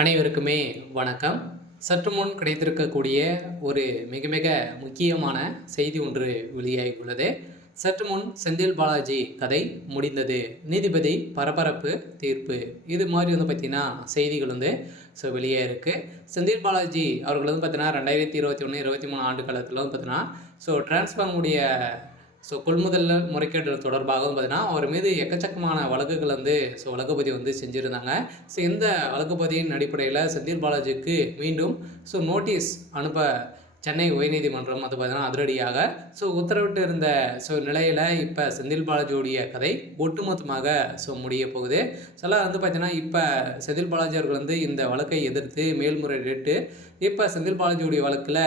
அனைவருக்குமே வணக்கம். சற்று முன் கிடைத்திருக்கக்கூடிய ஒரு மிக மிக முக்கியமான செய்தி ஒன்று வெளியாகியுள்ளது. சற்று முன் செந்தில் பாலாஜி கதை முடிந்தது, நீதிபதி பரபரப்பு தீர்ப்பு, இது மாதிரி பார்த்தீங்கன்னா செய்திகள் வெளியே இருக்குது. செந்தில் பாலாஜி அவர்கள் பார்த்தீங்கன்னா 2021, 23 ஆண்டு காலத்தில் பார்த்தீங்கன்னா டிரான்ஸ்ஃபார்முடைய கொள்முதல் முறைகேடு தொடர்பாக பார்த்தீங்கன்னா அவர் மீது எக்கச்சக்கமான வழக்குகள் வழக்குப்பதிவு செஞ்சுருந்தாங்க. இந்த வழக்குப்பதிவின் அடிப்படையில் செந்தில் பாலாஜிக்கு மீண்டும் நோட்டீஸ் அனுப்ப சென்னை உயர்நீதிமன்றம் பார்த்தீங்கன்னா அதிரடியாக உத்தரவிட்டு இருந்த நிலையில் இப்போ செந்தில் பாலாஜியுடைய கதை ஒட்டுமொத்தமாக முடிய போகுது. பார்த்தீங்கன்னா இப்போ செந்தில் பாலாஜி அவர்கள் இந்த வழக்கை எதிர்த்து மேல்முறையீட்டு இப்போ செந்தில் பாலாஜியுடைய வழக்கில்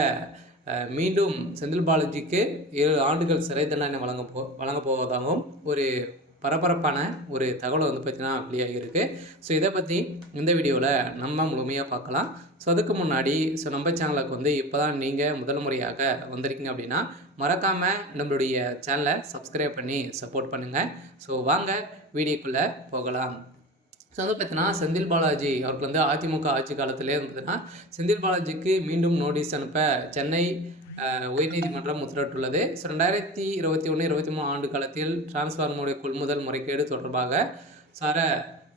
மீண்டும் செந்தில் பாலாஜிக்கு 7 ஆண்டுகள் சிறை தண்டனை வழங்க போவதாகவும் ஒரு பரபரப்பான ஒரு தகவல் பார்த்தீங்கன்னா வெளியாகியிருக்கு. இதை பற்றி இந்த வீடியோவில் நம்ம முழுமையாக பார்க்கலாம். அதுக்கு முன்னாடி நம்ம சேனலுக்கு இப்போ தான் நீங்கள் முதல் முறையாக வந்திருக்கீங்க அப்படின்னா மறக்காமல் நம்மளுடைய சேனலை சப்ஸ்கிரைப் பண்ணி சப்போர்ட் பண்ணுங்கள். வாங்க வீடியோக்குள்ளே போகலாம். பார்த்தீங்கன்னா செந்தில் பாலாஜி அவருக்கு அதிமுக ஆட்சி காலத்திலே பார்த்தீங்கன்னா செந்தில் பாலாஜிக்கு மீண்டும் நோட்டீஸ் அனுப்ப சென்னை உயர்நீதிமன்றம் உத்தரவிட்டுள்ளது. 2021, 23 ஆண்டு காலத்தில் டிரான்ஸ்ஃபார்மருடைய கொள்முதல் முறைகேடு தொடர்பாக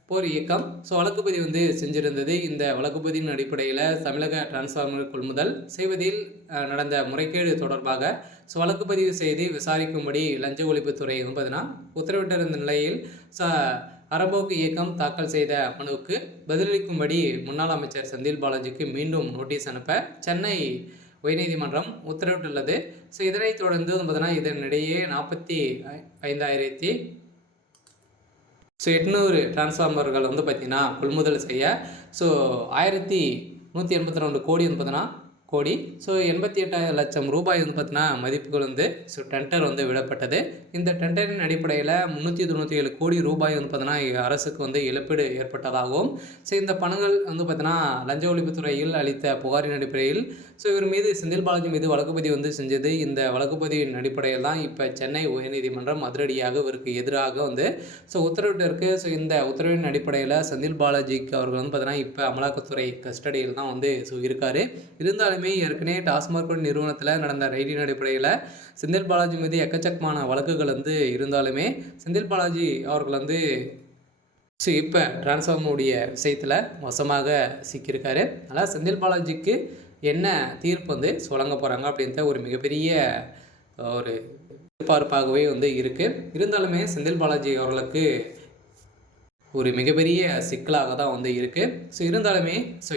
போர் இயக்கம் வழக்குப்பதிவு செஞ்சிருந்தது. இந்த வழக்குப்பதிவின் அடிப்படையில் தமிழக டிரான்ஸ்ஃபார்மர் கொள்முதல் செய்வதில் நடந்த முறைகேடு தொடர்பாக வழக்குப்பதிவு செய்து விசாரிக்கும்படி லஞ்ச ஒழிப்புத்துறை பார்த்தீங்கன்னா உத்தரவிட்டிருந்த நிலையில் அறம்போக்கு இயக்கம் தாக்கல் செய்த மனுவுக்கு பதிலளிக்கும்படி முன்னாள் அமைச்சர் செந்தில் பாலாஜிக்கு மீண்டும் நோட்டீஸ் அனுப்ப சென்னை உயர்நீதிமன்றம் உத்தரவிட்டுள்ளது. இதனைத் தொடர்ந்து பார்த்தீங்கன்னா இதனிடையே 45,800 டிரான்ஸ்ஃபார்மர்கள் பார்த்தீங்கன்னா கொள்முதல் செய்ய 1,182 கோடி பார்த்தீங்கன்னா 88 லட்சம் ரூபாய் பார்த்தீங்கன்னா மதிப்புகள் டெண்டர் விடப்பட்டது. இந்த டெண்டரின் அடிப்படையில் 397 கோடி ரூபாய் பார்த்தீங்கன்னா அரசுக்கு இழப்பீடு ஏற்பட்டதாகவும் இந்த பணங்கள் பார்த்தீங்கன்னா லஞ்ச ஒழிப்புத்துறையில் அளித்த புகாரின் அடிப்படையில் இவர் மீது செந்தில் பாலாஜி மீது வழக்குப்பதிவு செஞ்சது. இந்த வழக்குப்பதிவின் அடிப்படையில் தான் இப்போ சென்னை உயர்நீதிமன்றம் அதிரடியாக இவருக்கு எதிராக உத்தரவிட்டு இருக்கு. இந்த உத்தரவின் அடிப்படையில் செந்தில் பாலாஜிக்கு அவர்கள் பார்த்தீங்கன்னா இப்போ அமலாக்கத்துறை கஸ்டடியில் தான் இருக்கார். இருந்தாலும் ஏற்கனவே டாஸ்மாக் நிறுவனத்தில் நடந்த ரைடின் அடிப்படையில் செந்தில் பாலாஜி மீது எக்கச்சக்கமான வழக்குகள் இருந்தாலுமே செந்தில் பாலாஜி அவர்கள் இப்போ டிரான்ஸ்ஃபார்மருடைய விஷயத்தில் மோசமாக சிக்கியிருக்காரு. அதனால் செந்தில் பாலாஜிக்கு என்ன தீர்ப்பு வழங்க போகிறாங்க அப்படின்ற ஒரு மிகப்பெரிய ஒரு எதிர்பார்ப்பாகவே இருக்குது. இருந்தாலுமே செந்தில் பாலாஜி அவர்களுக்கு ஒரு மிகப்பெரிய சிக்கலாக தான் இருக்குது. இருந்தாலுமே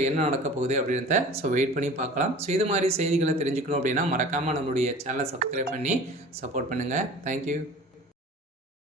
என்ன நடக்க போகுது அப்படின்றத வெயிட் பண்ணி பார்க்கலாம். இது மாதிரி செய்திகளை தெரிஞ்சுக்கணும் அப்படின்னா மறக்காமல் நம்மளுடைய சேனலை சப்ஸ்கிரைப் பண்ணி சப்போர்ட் பண்ணுங்கள். தேங்க்யூ.